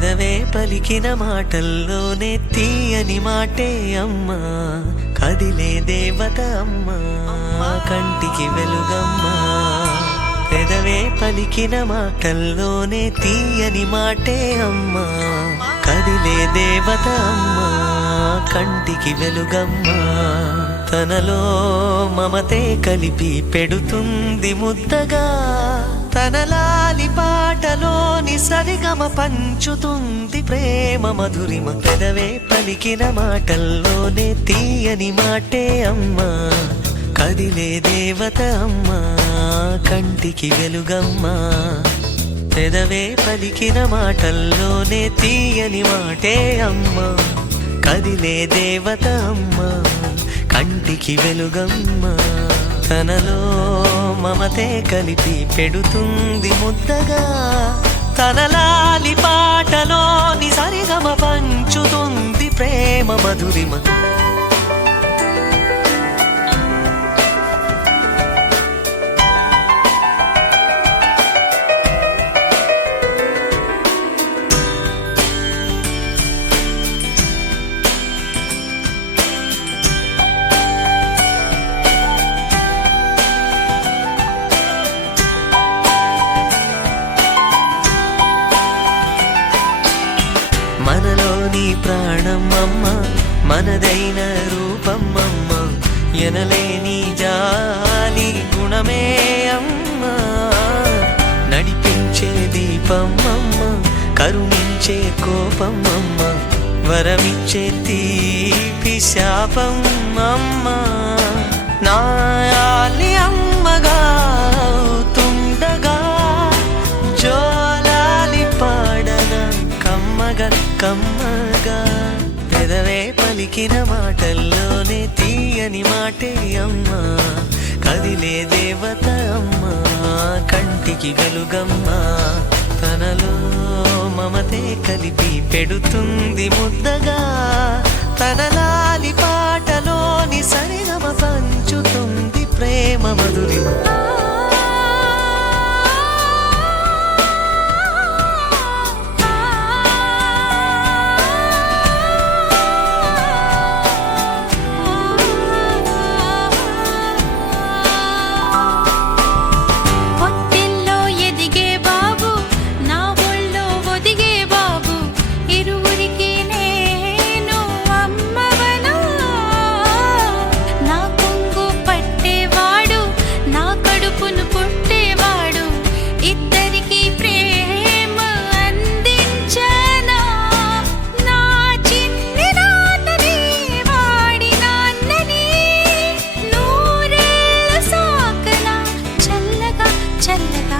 పెదవే పలికిన మాటల్లోనే తీయని మాటే అమ్మా, కదిలే దేవత అమ్మా, కంటికి వెలుగమ్మా. పెదవే పలికిన మాటల్లోనే తీయని మాటే అమ్మా, కదిలే దేవత అమ్మా, కంటికి వెలుగమ్మా. తనలో మమతే కలిపి పెడుతుంది ముద్దగా, తన లాలి పాటలోని సరిగమ పంచుతుంది ప్రేమ మధురిమ. పెదవే పలికిన మాటల్లోనే తీయని మాటే అమ్మా, కదిలే దేవత అమ్మా, కంటికి వెలుగమ్మా. పెదవే పలికిన మాటల్లోనే తీయని మాటే అమ్మా, కదిలే దేవత అమ్మా, కంటికి వెలుగమ్మా. తనలో మమతే కలిపి పెడుతుంది ముద్దగా, తన లాలి పాటలోని సరిగమ పంచుతుంది ప్రేమ మధురిమ. మనలోని ప్రాణం అమ్మ, మనదైన రూపం అమ్మ, ఎనలేని జాలి గుణమే అమ్మ. నడిపించే దీపం అమ్మ, కరుణించే కోపం అమ్మ, వరమిచ్చే తీపి శాపం అమ్మ. నాయాలి అమ్మగా అవుతుండగా, జోలాలి పాడన కమ్మగా కమ్మగా. పెదవే పలికిన మాటల్లోనే తీయని మాటే అమ్మా, కదిలే దేవత అమ్మా, కంటికి వెలుగమ్మా. తనలో మమతే కలిపి పెడుతుంది ముద్దగా, తన లాలి పాటలోని సరిగమ పంచుతుంది ప్రేమ మధురిమ. చల్లగా